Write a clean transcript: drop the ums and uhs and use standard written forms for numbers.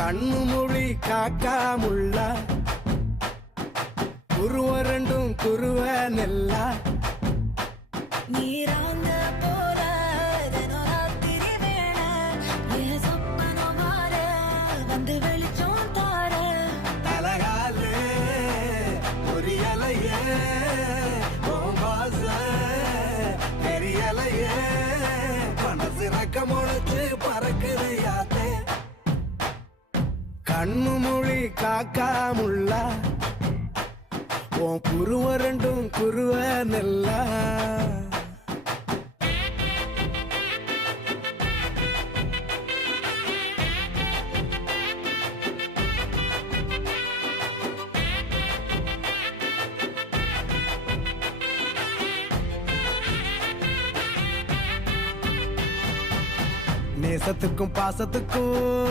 கண்ணு மொழி காக்காமுள்ள குருவ ரெண்டும் குருவ நெல்லா நீராங்க போல தினராத்திரி வேண என் சொப்பனம் மாற வந்து வெளிச்சம் தார தலகாலே பொரியலையே ஓம்பாச பெரியலையே மனசு ரக்க முளைச்சு பறக்குது யாத்தே கண்ணு மொழி காக்காமுள்ள உன் குருவ ரெண்டும் குருவ நெல்லா நேசத்துக்கும் பாசத்துக்கும்